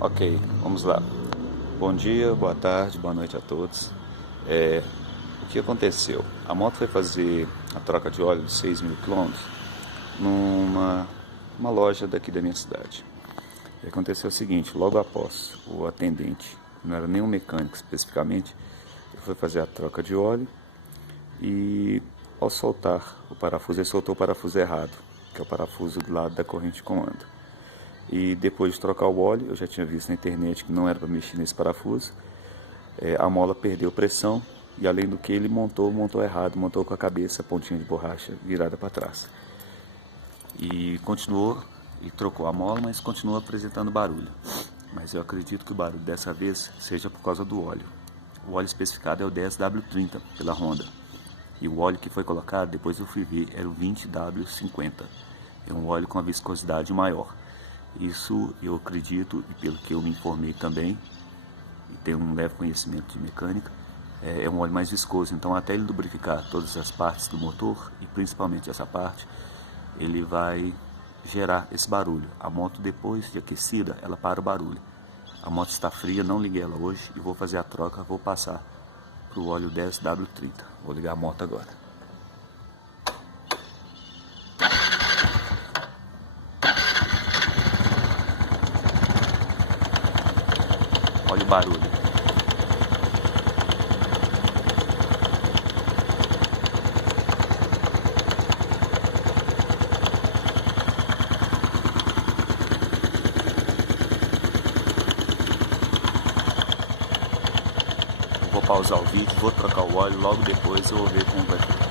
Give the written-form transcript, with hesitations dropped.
Ok, vamos lá. Bom dia, boa tarde, boa noite a todos. O que aconteceu? A moto foi fazer a troca de óleo de 6.000 quilômetros numa uma loja daqui da minha cidade. E aconteceu o seguinte, logo após o atendente, não era nem um mecânico especificamente, ele foi fazer a troca de óleo e ao soltar o parafuso, ele soltou o parafuso errado, que é o parafuso do lado da corrente de comando. E depois de trocar o óleo, eu já tinha visto na internet que não era para mexer nesse parafuso. A mola perdeu pressão e além do que ele montou errado, montou com a cabeça, a pontinha de borracha virada para trás. E continuou, e trocou a mola, mas continuou apresentando barulho. Mas eu acredito que o barulho dessa vez seja por causa do óleo. O óleo especificado é o 10W30 pela Honda. E o óleo que foi colocado, depois eu fui ver, era o 20W50. É um óleo com a viscosidade maior. Isso eu acredito, e pelo que eu me informei também, e tenho um leve conhecimento de mecânica, é um óleo mais viscoso. Então até ele lubrificar todas as partes do motor, e principalmente essa parte, ele vai gerar esse barulho. A moto depois de aquecida, ela para o barulho. A moto está fria, não liguei ela hoje e vou fazer a troca, vou passar para o óleo 10W30. Vou ligar a moto agora. Olha o barulho. Vou pausar o vídeo, vou trocar o óleo, logo depois eu vou ver como vai ficar.